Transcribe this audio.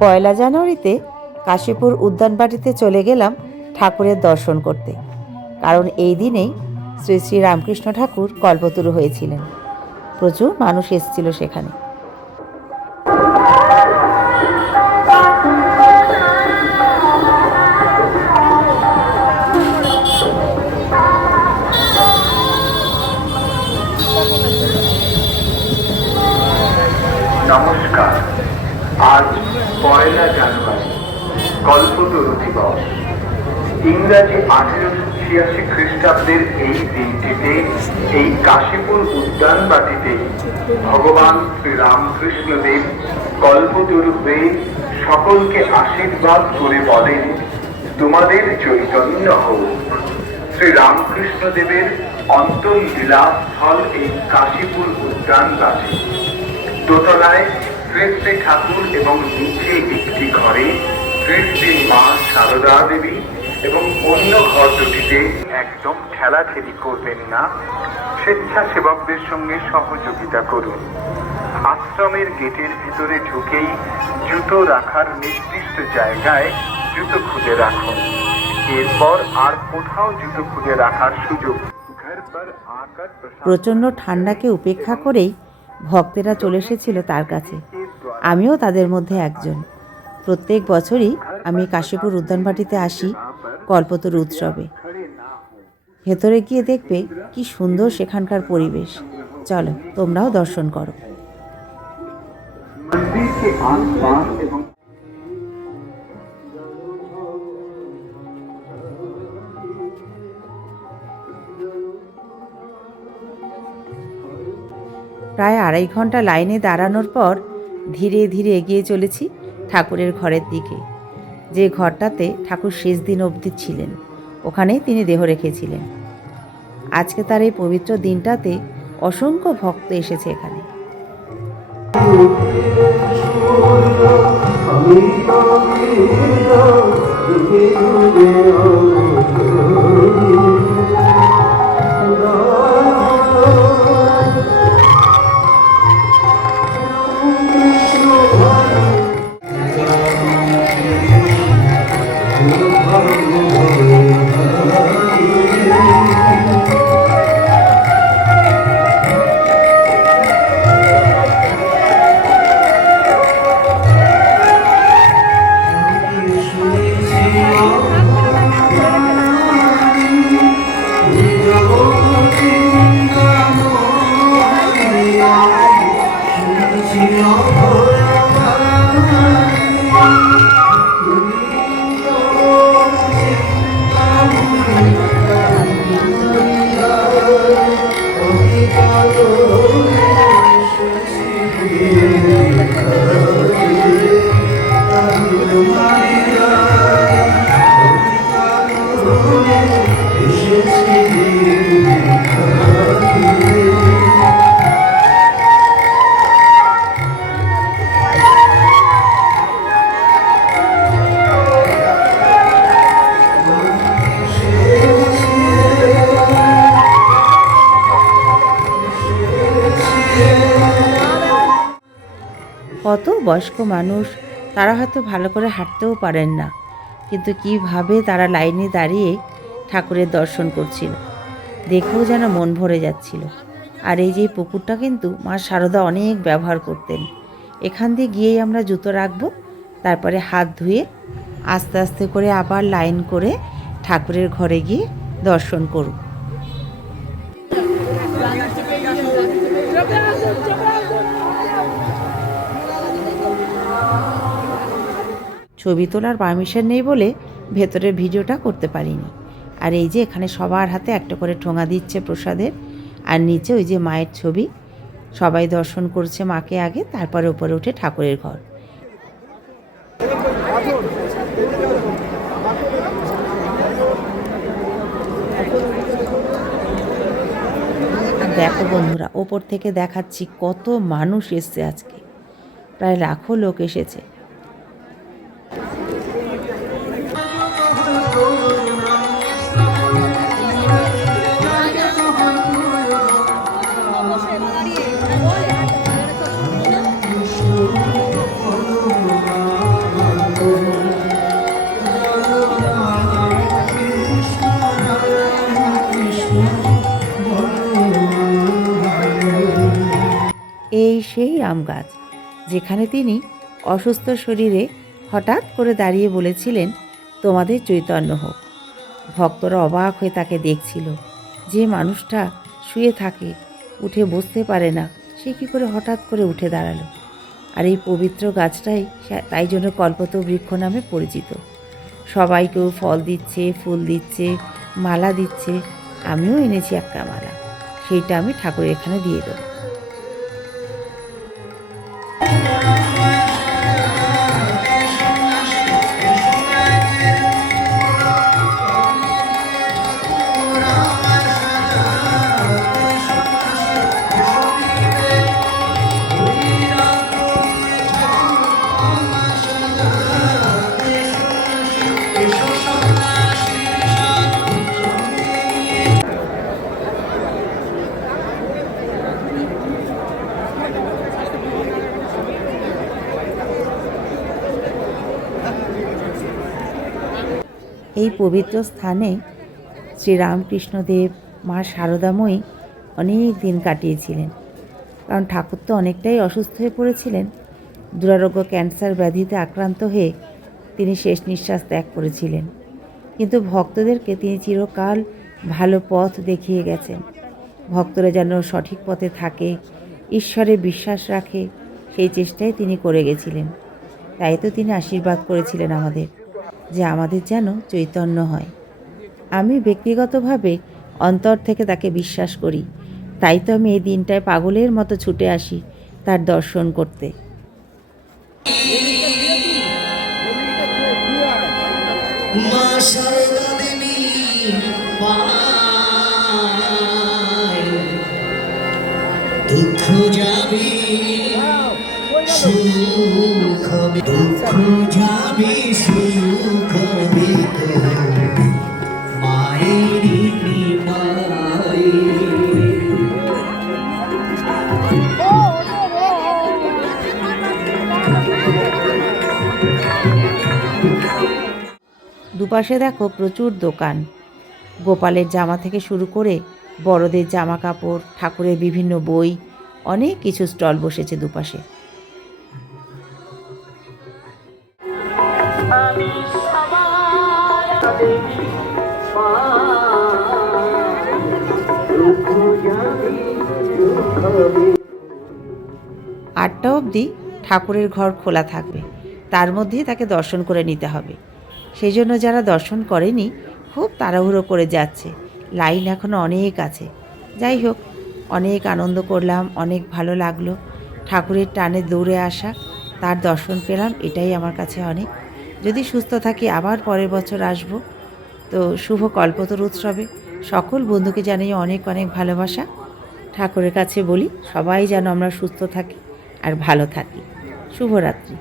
পয়লা জানুয়ারিতে কাশীপুর উদ্যানবাটিতে চলে গেলাম ঠাকুরের দর্শন করতে। কারণ এই দিনেই শ্রী শ্রী রামকৃষ্ণ ঠাকুর কল্পতরু হয়েছিলেন। প্রচুর মানুষ এসেছিল সেখানে। নমস্কার। আজ পয়লা জানুয়ারি কল্পতরু দিবস ইংরাজি আঠেরোশো ছিয়াশি খ্রিস্টাব্দের এই দিনটিতে, এই কাশীপুর উদ্যানবাটিতে ভগবান শ্রীরামকৃষ্ণদেব কল্পতরু হয়ে সকলকে আশীর্বাদ করে বলেন, তোমাদের চৈতন্য হোক। শ্রী রামকৃষ্ণদেবের অন্তর্লীলা স্থল এই কাশীপুর উদ্যানবাসী। দোতলায় শ্রী ঠাকুর এবং নিচে একটি ঘরে শ্রী মা সারদা দেবী এবং অন্য ঘর দুটিতে একদম ঠেলাঠেলি করবেন না। স্বেচ্ছাসেবকদের সঙ্গে সহযোগিতা করুন। আশ্রমের গেটের ভিতরে ঢুকেই জুতো রাখার নির্দিষ্ট জায়গায় জুতো খুঁজে রাখুন। এরপর আর কোথাও জুতো খুঁজে রাখার সুযোগ প্রচণ্ড ঠান্ডাকে উপেক্ষা করেই ভক্তেরা চলে এসেছিল তার কাছে। আমিও তাদের মধ্যে একজন। প্রত্যেক বছরই আমি কাশীপুর উদ্যানবাটিতে আসি কল্পতর উৎসবে। ভেতরে গিয়ে দেখবে কি সুন্দর সেখানকার পরিবেশ। চলো, তোমরাও দর্শন করো। প্রায় আড়াই ঘণ্টা লাইনে দাঁড়ানোর পর ধীরে ধীরে এগিয়ে চলেছি ঠাকুরের ঘরের দিকে। যে ঘরটাতে ঠাকুর শেষ দিন অবধি ছিলেন, ওখানেই তিনি দেহ রেখেছিলেন। আজকে তার এই পবিত্র দিনটাতে অসংখ্য ভক্ত এসেছে এখানে। Hallelujah. কত বয়স্ক মানুষ, তারা হয়তো ভালো করে হাঁটতেও পারেন না। কিন্তু কীভাবে তারা লাইনে দাঁড়িয়ে ঠাকুরের দর্শন করছিল, দেখেও যেন মন ভরে যাচ্ছিল। আর এই যে পুকুরটা কিন্তু মা সারদা অনেক ব্যবহার করতেন। এখান দিয়ে গিয়েই আমরা জুতো রাখব, তারপরে হাত ধুয়ে আস্তে আস্তে করে আবার লাইন করে ঠাকুরের ঘরে গিয়ে দর্শন করব। ছবি তোলার পারমিশন নেই বলে ভেতরের ভিডিওটা করতে পারিনি। আর এই যে এখানে সবার হাতে একটা করে ঠোঙা দিচ্ছে প্রসাদের, আর নিচে ওই যে মায়ের ছবি। সবাই দর্শন করছে মাকে আগে, তারপরে উপরে উঠে ঠাকুরের ঘর। দেখো বন্ধুরা, ওপর থেকে দেখাচ্ছি কত মানুষ এসছে আজকে। প্রায় লাখো লোক এসেছে। আম গাছ যেখানে তিনি অসুস্থ শরীরে হঠাৎ করে দাঁড়িয়ে বলেছিলেন, তোমাদের চৈতন্য হোক। ভক্তরা অবাক হয়ে তাকে দেখছিল। যে মানুষটা শুয়ে থাকে, উঠে বসতে পারে না, সে কী করে হঠাৎ করে উঠে দাঁড়াল? আর এই পবিত্র গাছটাই তাই জন্য কল্পত বৃক্ষ নামে পরিচিত। সবাইকেও ফল দিচ্ছে, ফুল দিচ্ছে, মালা দিচ্ছে। আমিও এনেছি একটা মালা, সেইটা আমি ঠাকুরের এখানে দিয়ে দেবো। এই পবিত্র স্থানে শ্রীরামকৃষ্ণদেব, মা শারদাময়ী অনেক দিন কাটিয়েছিলেন। কারণ ঠাকুর তো অনেকটাই অসুস্থ হয়ে পড়েছিলেন। দুরারোগ্য ক্যান্সার ব্যাধিতে আক্রান্ত হয়ে তিনি শেষ নিঃশ্বাস ত্যাগ করেছিলেন। কিন্তু ভক্তদেরকে তিনি চিরকাল ভালো পথ দেখিয়ে গেছেন। ভক্তরা যেন সঠিক পথে থাকে, ঈশ্বরে বিশ্বাস রাখে, সেই চেষ্টাই তিনি করে গেছিলেন। তাই তো তিনি আশীর্বাদ করেছিলেন আমাদের। যে আমাদের যেন চৈতন্য হয়। আমি ব্যক্তিগতভাবে অন্তর থেকে তাকে বিশ্বাস করি। তাই তো আমি এই দিনটায় পাগলের মতো ছুটে আসি তার দর্শন করতে। দুঃখ যাবে। দুপাশে দেখো প্রচুর দোকান। গোপালের জামা থেকে শুরু করে বড়দের জামা কাপড় ঠাকুরের বিভিন্ন বই, অনেক কিছু স্টল বসেছে দুপাশে। আটটা অবধি ঠাকুরের ঘর খোলা থাকবে। তার মধ্যেই তাকে দর্শন করে নিতে হবে। সেই জন্য যারা দর্শন করেনি, খুব তাড়াহুড়ো করে যাচ্ছে। লাইন এখনও অনেক আছে। যাই হোক, অনেক আনন্দ করলাম, অনেক ভালো লাগল। ঠাকুরের টানে দৌড়ে আসা, তার দর্শন পেলাম, এটাই আমার কাছে অনেক। যদি সুস্থ থাকি, আবার পরের বছর আসব। তো শুভ কল্পতর উৎসবে। সকল বন্ধুকে জানিয়ে অনেক অনেক ভালোবাসা। ঠাকুরের কাছে বলি, সবাই যেন আমরা সুস্থ থাকি আর ভালো থাকি। শুভরাত্রি।